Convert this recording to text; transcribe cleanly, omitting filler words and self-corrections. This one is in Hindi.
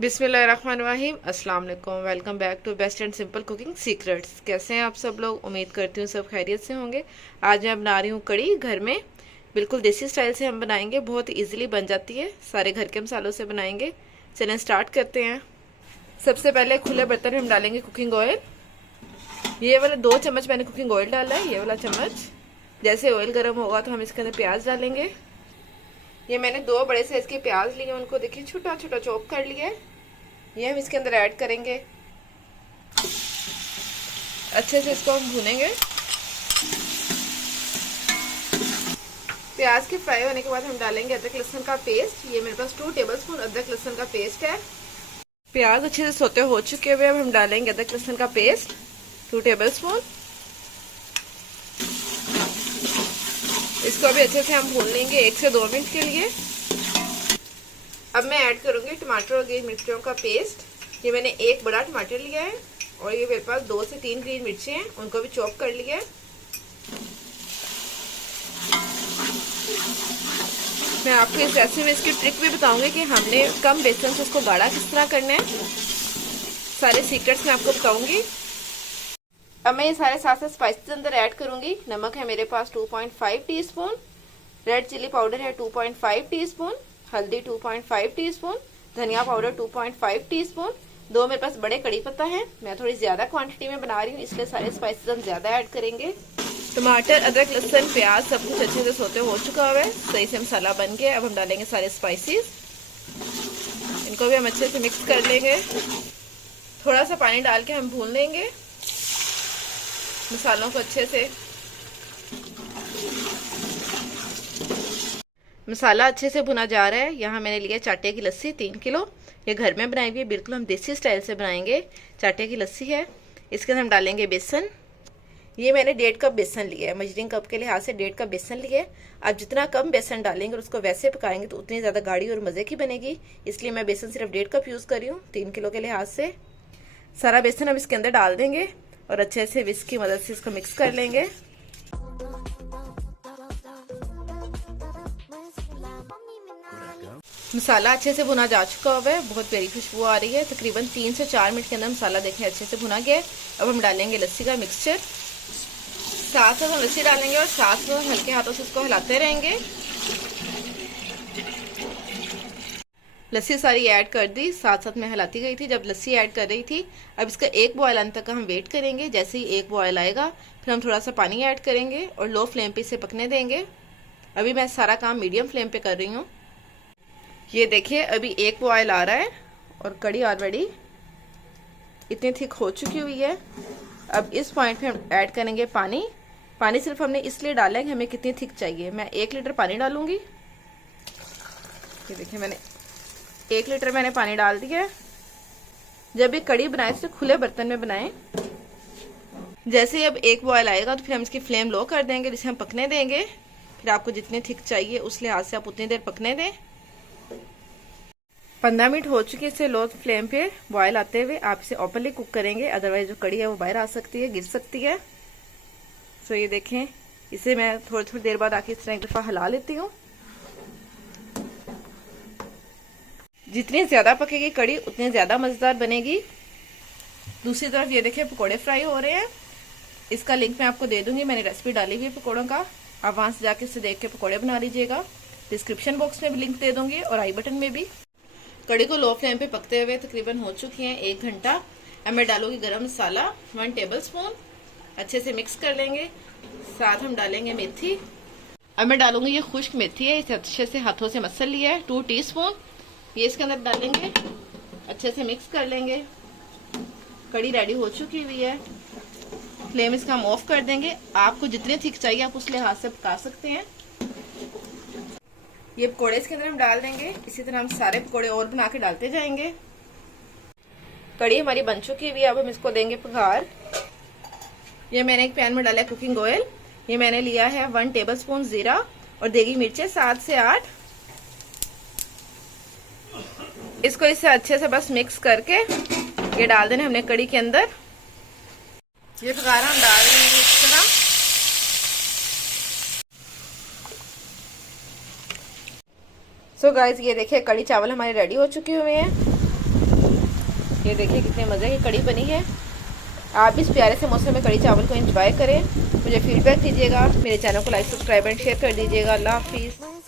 बिस्मिल्लाहिर्रहमानिर्रहीम, अस्सलाम वालेकुम। Welcome back to best and simple cooking secrets. कैसे हैं आप सब लोग? उम्मीद करती हूँ सब खैरियत से होंगे। आज मैं बना रही हूँ कड़ी घर में, बिल्कुल देसी स्टाइल से हम बनाएंगे। बहुत इजीली बन जाती है, सारे घर के मसालों से बनाएंगे। चलें स्टार्ट करते हैं। सबसे पहले खुले बर्तन में हम डालेंगे कुकिंग ऑयल। ये वाला 2 चम्मच मैंने कुकिंग ऑयल डाला है, ये वाला चम्मच। जैसे ऑयल गर्म होगा तो हम इसके अंदर प्याज डालेंगे। ये मैंने 2 बड़े साइज के प्याज लिए, उनको देखिए छोटा छोटा चॉप कर लिया है। ये हम इसके अंदर ऐड करेंगे। अच्छे से इसको हम भूनेंगे। प्याज के फ्राई होने के बाद हम डालेंगे अदरक लहसुन का पेस्ट। ये मेरे पास 2 टेबलस्पून अदरक लहसुन का पेस्ट है। प्याज अच्छे से सोते हो चुके हुए अब हम डालेंगे अदरक लहसुन का पेस्ट 2 टेबलस्पून। इसको अभी अच्छे से हम भून लेंगे 1 से 2 मिनट के लिए। अब मैं ऐड करूंगी टमाटर और ग्रीन मिर्चियों का पेस्ट। ये मैंने 1 बड़ा टमाटर लिया है और ये मेरे पास 2 से 3 ग्रीन मिर्ची हैं, उनको भी चॉप कर लिया है। मैं आपको इस रेसिपी में इसकी ट्रिक भी बताऊंगी कि हमने कम बेसन से इसको गाढ़ा किस तरह करना है। सारे सीक्रेट्स मैं आपको बताऊंगी। अब मैं ये सारे साथ स्पाइसेस अंदर ऐड करूंगी। नमक है मेरे पास 2.5 टीस्पून, रेड चिली पाउडर है 2.5 टीस्पून, हल्दी 2.5 टीस्पून, धनिया पाउडर 2.5 टीस्पून। 2 मेरे पास बड़े कड़ी पत्ता है। मैं थोड़ी ज्यादा क्वांटिटी में बना रही हूँ, इसलिए सारे स्पाइसेस हम ज्यादा ऐड करेंगे। टमाटर, अदरक, लहसुन, प्याज सब कुछ अच्छे से सोते हो चुका हुआ है। सही से मसाला बन गया। अब हम डालेंगे सारे स्पाइसेस, इनको भी हम अच्छे से मिक्स कर लेंगे। थोड़ा सा पानी डाल के हम भून लेंगे मसालों को अच्छे से। मसाला अच्छे से भुना जा रहा है। यहाँ मैंने लिया चाटे की लस्सी 3 किलो। ये घर में बनाई हुई है, बिल्कुल हम देसी स्टाइल से बनाएंगे। चाटे की लस्सी है। इसके अंदर हम डालेंगे बेसन। ये मैंने 1.5 कप बेसन लिया है, मेजरिंग कप के लिहाज से 1.5 कप बेसन लिया है। आप जितना कम बेसन डालेंगे और उसको वैसे पकाएंगे तो उतनी ज़्यादा गाढ़ी और मज़े की बनेगी। इसलिए मैं बेसन सिर्फ 1.5 कप यूज़ कर रही हूँ 3 किलो के लिहाज से। सारा बेसन हम इसके अंदर डाल देंगे और अच्छे से विस्क की मदद से इसको मिक्स कर लेंगे। मसाला अच्छे से भुना जा चुका हुआ है, बहुत प्यारी खुशबू आ रही है। तकरीबन 3 से 4 मिनट के अंदर मसाला देखें अच्छे से भुना गया है। अब हम डालेंगे लस्सी का मिक्सचर। साथ साथ हम लस्सी डालेंगे और साथ साथ हल्के हाथों से उसको हिलाते रहेंगे। लस्सी सारी ऐड कर दी, साथ साथ मैं हिलाती गई थी जब लस्सी ऐड कर रही थी। अब इसका 1 बॉयल आने तक हम वेट करेंगे। जैसे ही 1 बॉयल आएगा फिर हम थोड़ा सा पानी ऐड करेंगे और लो फ्लेम पे इसे पकने देंगे। अभी मैं सारा काम मीडियम फ्लेम पे कर रही हूँ। ये देखिए अभी 1 बॉयल आ रहा है और कड़ी ऑलरेडी इतनी थिक हो चुकी हुई है। अब इस पॉइंट पे हम ऐड करेंगे पानी। पानी सिर्फ हमने इसलिए डाला है कि हमें कितनी थिक चाहिए। मैं 1 लीटर पानी डालूंगी। ये देखिए मैंने 1 लीटर मैंने पानी डाल दिया है। जब भी कड़ी बनाए तो खुले बर्तन में बनाएं। जैसे ही अब 1 बॉयल आएगा तो फिर हम इसकी फ्लेम लो कर देंगे, जिसे हम पकने देंगे। फिर आपको जितनी थिक चाहिए उस लिहाज से आप उतनी देर पकने दें। 15 मिनट हो चुके इसे लो फ्लेम पे बॉयल आते हुए। आप इसे ओपनली कुक करेंगे, अदरवाइज जो कड़ी है वो बाहर आ सकती है, गिर सकती है। सो ये देखें, इसे मैं थोड़ी थोड़ी देर बाद आके इस तरह एक दफा हिला लेती हूँ। जितनी ज्यादा पकेगी कड़ी उतनी ज्यादा मजेदार बनेगी। दूसरी तरफ ये देखिए पकोड़े फ्राई हो रहे हैं। इसका लिंक मैं आपको दे दूंगी, मैंने रेसिपी डाली हुई है पकोड़ों का। आप वहां से जाके इसे देख के पकोड़े बना लीजिएगा। डिस्क्रिप्शन बॉक्स में भी लिंक दे दूंगी और आई बटन में भी। कड़ी को लो फ्लेम पे पकते हुए तकरीबन हो चुकी हैं 1 घंटा। अब मैं डालूंगी गरम मसाला 1 टेबलस्पून। अच्छे से मिक्स कर लेंगे। साथ हम डालेंगे मेथी। अब मैं डालूंगी ये खुश्क मेथी है, इसे अच्छे से हाथों से मसल लिया है 2 टीस्पून। ये इसके अंदर डालेंगे, अच्छे से मिक्स कर लेंगे। कड़ी रेडी हो चुकी हुई है। फ्लेम इसका हम ऑफ कर देंगे। आपको जितने थिक चाहिए आप उस लिहाज से पका सकते हैं। ये पकोड़े इसके अंदर हम डाल देंगे। इसी तरह हम सारे पकोड़े और बना के डालते जाएंगे। कड़ी हमारी बन चुकी हुई है। अब हम इसको देंगे पघार। ये मैंने एक पैन में डाला है कुकिंग ऑयल। ये मैंने लिया है 1 टेबलस्पून जीरा और देगी मिर्चें 7 से 8। इसको इससे अच्छे से बस मिक्स करके ये डाल देने हमने कड़ी के अंदर। ये बघारा हम डाल देंगे इस तरह। सो गाइस ये देखिए कड़ी चावल हमारे रेडी हो चुके हुए हैं। ये देखिए कितने मज़े की कड़ी बनी है। आप भी इस प्यारे से मौसम में कड़ी चावल को एंजॉय करें। मुझे फीडबैक दीजिएगा। मेरे चैनल को लाइक सब्सक्राइब एंड शेयर कर दीजिएगा। अल्लाह हाफिज़।